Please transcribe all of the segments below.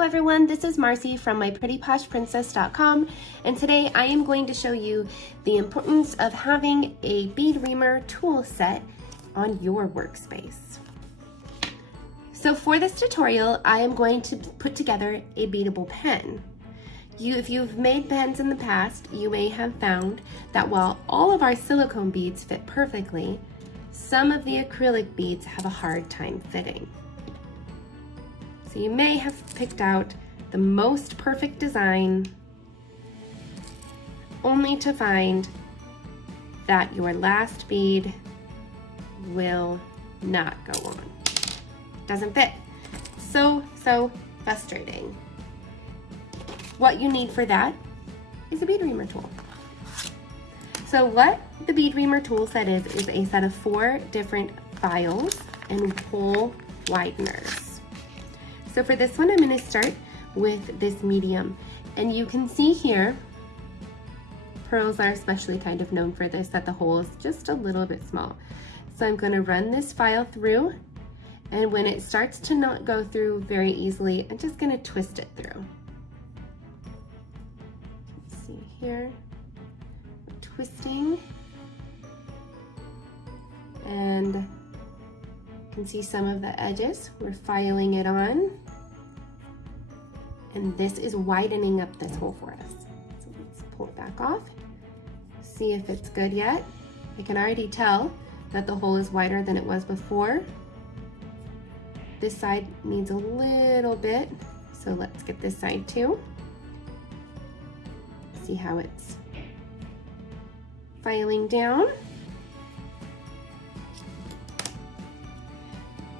Hello everyone, this is Marcy from myprettyposhprincess.com, and today I am going to show you the importance of having a bead reamer tool set on your workspace. So for this tutorial, I am going to put together a beadable pen. If you've made pens in the past, you may have found that while all of our silicone beads fit perfectly, some of the acrylic beads have a hard time fitting. So you may have picked out the most perfect design only to find that your last bead will not go on. Doesn't fit. So frustrating. What you need for that is a bead reamer tool. So what the bead reamer tool set is a set of 4 different files and hole wideners. So for this one, I'm going to start with this medium. And you can see here, pearls are especially kind of known for this, that the hole is just a little bit small. So I'm going to run this file through, and when it starts to not go through very easily, I'm just going to twist it through. Let's see here, twisting, and you can see some of the edges. We're filing it on, and this is widening up this hole for us. So let's pull it back off, see if it's good yet. I can already tell that the hole is wider than it was before. This side needs a little bit, so let's get this side too. See how it's filing down.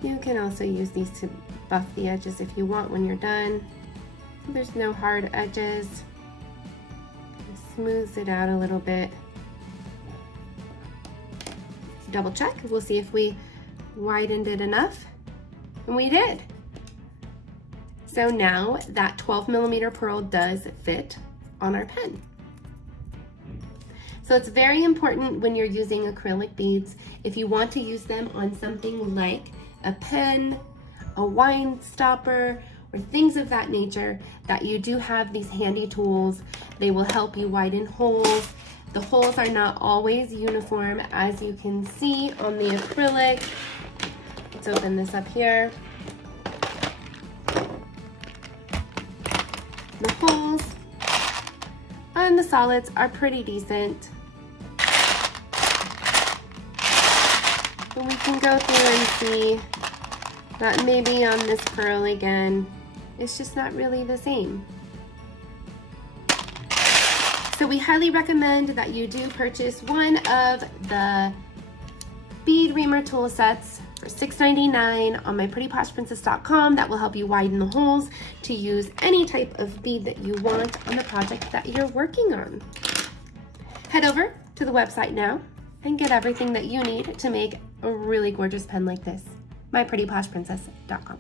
You can also use these to buff the edges if you want when you're done. There's no hard edges. It smooths it out a little bit. Double check. We'll see if we widened it enough. And we did. So now that 12mm pearl does fit on our pen. So it's very important when you're using acrylic beads, if you want to use them on something like a pen, a wine stopper, or things of that nature, that you do have these handy tools. They will help you widen holes. The holes are not always uniform, as you can see on the acrylic. Let's open this up here. The holes on the solids are pretty decent. But we can go through and see that maybe on this pearl again, it's just not really the same. So we highly recommend that you do purchase one of the Bead Reamer tool sets for $6.99 on myprettyposhprincess.com. That will help you widen the holes to use any type of bead that you want on the project that you're working on. Head over to the website now and get everything that you need to make a really gorgeous pen like this. myprettyposhprincess.com.